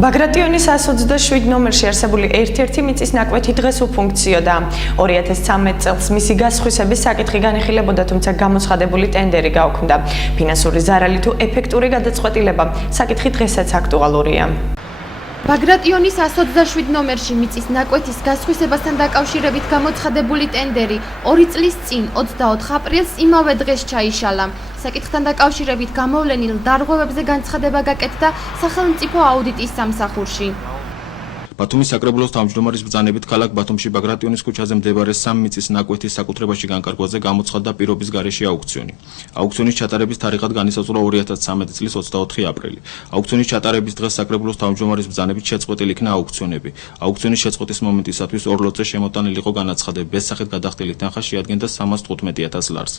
ბაგრატიონის 127 ნომერში არსებული ერთ-ერთი მიწის ნაკვეთი დღეს უფუნქციოდა. 2013 წელს მისი გასხვისების საკითხი განიხილებოდა, თუმცა გამოცხადებული ტენდერი გაუქმდა. ფინანსური ზარალი თუ ეფექტური გადაწყვეტილება, საკითხი დღესაც აქტუალურია. ბაგრატიონის 127 ნომერში მიწის ნაკვეთის გასხვისებასთან დაკავშირებით გამოცხადებული ტენდერი 2 წლის წინ 24 აპრილს იმავე დღეს ჩაიშალა. საკითხთან დაკავშირებით გამოვლენილ დარღვევებზე განცხადება გაკეთდა სახელმწიფო აუდიტის სამსახურში. ბათუმის საკრებულოს თავმჯდომარის ბრძანებით ქალაქ ბათუმში ბაგრატიონის ქუჩაზე მდებარე 3 მიწის ნაკვეთის საკუთრებაში განკარგვაზე გამოცხადდა პირობის გარეშე აუქციონი. აუქციონის ჩატარების თარიღად განისაზღვრა 2013 წლის 24 აპრილი. აუქციონის ჩატარების დღეს საკრებულოს თავმჯდომარის ბრძანებით შეწყვეტილი იქნა აუქციონები. აუქციონის შეწყვეტის მომენტისათვის 2 ლოტზე შემოტანილი იყო განაცხადები, ბესახეთ გადახდილი თანხა შეადგენდა 315,000 ლარს.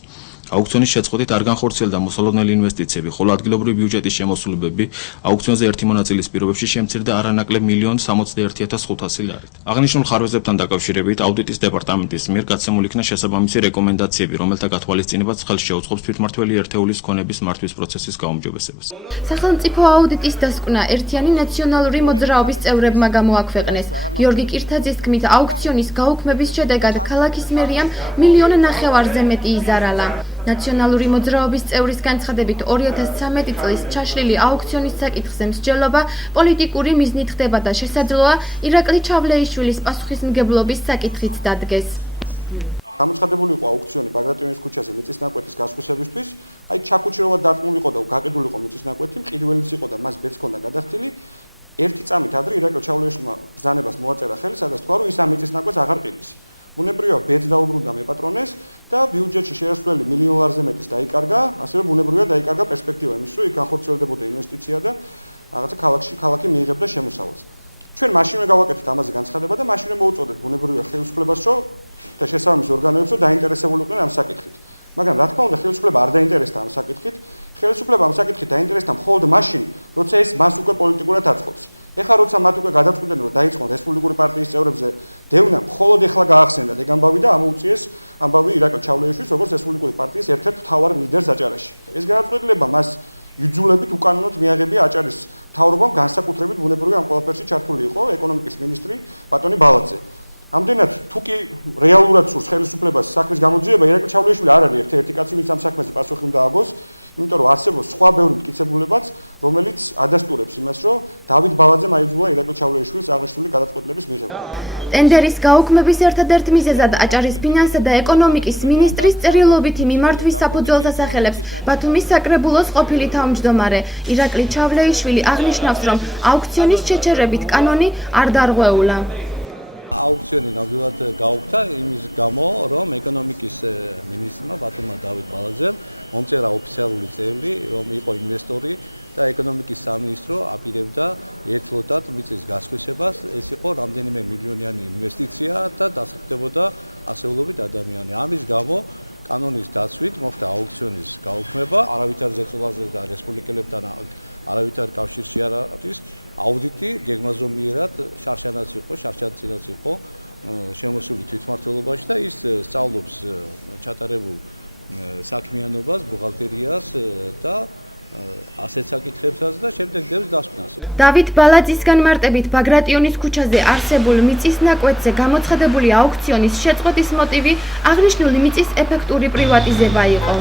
აუქციონის შეწყვეტით არ განხორციელდა მოსალოდნელი ინვესტიციები, ხოლო ადგილობრივი ბიუჯეტის შემოსრულებები აუქციონზე ერთი მონაწილის პირობებში შემცირდა არანაკლებ 1,61,500 ლარით. აღნიშნულ ხარვეზებთან დაკავშირებით აუდიტის დეპარტამენტის მიერ გაცემული იქნა შესაბამისი რეკომენდაციები, რომელთა გათვალისწინებაც ხელს შეუწყობს თვითმმართველი ერთეულის ქონების მართვის პროცესის გაუმჯობესებას. სახელმწიფო აუდიტის დასკვნა ერთიანი ნაციონალური მოძრაობის წევრებმა გამოაქვეყნეს. გიორგი კირთაძის თქმით, აუქციონის გაუქმების შედეგად ქალაქის მერიამ 1,5 მილიონზე მეტი იზარალა. ნაციონალური მოძრაობის წევრის განცხადებით 2013 წლის ჩაშლილი აუქციონის საკითხზე მსჯელობა პოლიტიკური მიზნით ხდება და შესაძლოა ირაკლი ჩავლეიშვილის პასუხისმგებლობის საკითხით დადგეს. გამოცხადებული იყო აუქციონი ბაგრატიონის ქუჩაზე მიწის ნაკვეთის გასხვისებისთვის, ჩაკუჭროვად დარტყმული იყო და გაკიდული იყო მიწის ნაკვეთი, მყიდველიც იყო და მას ბედს ჰქონდა გადახდილი. ერთი წამით ადრე ირაკლი ჩავლეიშვილმა ბრძანებას მოაწერა ხელი, სადაც თქვა, რომ ის ამ მიწის ნაკვეთს აღარ ყიდის. ბუნებრივია ბედს დაუბრუნდა მეპატრონეს და ბიუჯეტში შეასრულებული 1 მილიონ ლარზე მეტის დაიკარგა, ასევე ბუნებრივია დაიკარგა პერსპექტივა იმის, რომ იქ განხორციელდებოდა ინვესტიცია და რაღაცა ქალაქი მიიღებდა შემოსავალს. ჩვენ მაშინვე გავაკეთეთ ამაზე განცხადება და მაშინვე მოუწოდეთ ბუნებრივია ხელისუფლებას, რომ და შესაბამის ორგანოებს, რომ დაინტერესებულიყვნენ ამ საკითხით. მაგრამ რა თქმა უნდა, ხელისუფლება არ დაინტერესდა ამ საკითხით. ხელისუფლება ამ საკითხით დაინტერესდა მხოლოდ მაშინ, როცა ეს მას უკვე პოლიტიკურად აწყობს. ეხლა როცა მათ უკვე გადაწყვეტენ, რომ დაიწყონ რესპუბლიკური პარტიის წევრებზე დევნა, მხოლოდ ეხლა გაახსენდათ ეგ ამბავი და ამოუწიეს ამბავი ირაკლი ჩავლეიშვილს, როგორც რესპუბლიკური პარტიის ერთ-ერთ მთავარ ლიდერს აჭარაში. ეს გადაწყვეტილება მას იძულებით უკანონოდ მიაღებია აჭარის მთავრობამ, განსაკუთრებით ბუნებრივია ამ ყველაფერში ჩართული იყო ეკონომიკის მინისტრი ბატონი ბალაძე. ამდენად თუ კი რეალურად სურს ხელისუფლებას საქმის გამოძიება, ირაკლი ჩავლეიშვილი არ არის ერთ-ერთი კაცი, ვინც ამ საქმეზე პასუხი უნდა აგოს, იმიტომ რომ არსებობს სხვა ბევრი მტკიცებულებაც, რომელიც ადასტურებს იმას, რომ დავით ბალაძემ აიძულა ირაკლი ჩავლეიშვილის აღნიშნული გადაწყვეტილების მიღება. ტენდერის გაუქმების ერთადერთ მიზეზად აჭარის ფინანსთა და ეკონომიკის მინისტრის წერილობითი მიმართვის საფუძველს ასახელებს ბათუმის საკრებულოს ყოფილი თავმჯდომარე ირაკლი ჩავლეიშვილი აღნიშნავს, რომ აუქციონის შეჩერებით კანონი არ დარღვეულა. აუქციონი ნამდვილად გაუქმდა იმის გამო, რომ ეკონომიკის მინისტრმა ბატონმა დავით ბალაძემ მომწერა ოფიციალური წერილი, რომ იყო ინვესტორი და ეკონომიკის სამინისტრო აპირებდა ერთლოდად მიწის გასხვისებას. ეს იყო რამდენიმე მილიონიანი ინვესტიცია და დასაქმდებოდა ასეულობით ადამიანი. ამის გამო კანონის დაცვით მოხდა აუქციონის გაუქმება. არავითარ ზეწოლაზე და რესპუბლიკელებთან არავითარ კავშირში არ არის. აუდიტი გეგმაზომიერად შარშანაც იყო შემოსული თვითმმართველობაში და ის სწავლობს ჩატარებულ საქმიანობას, ბუღალტერიას და ასეთ საკითხებსაც და შემდეგ დევს დასკვნას. დავით ბალაძის განმარტებით ბაგრატიონის ქუჩაზე არსებულ მიწის ნაკვეთზე გამოცხადებული აუქციონის შეწყვეტის მოტივი აღნიშნული მიწის ეფექტური პრივატიზება იყო.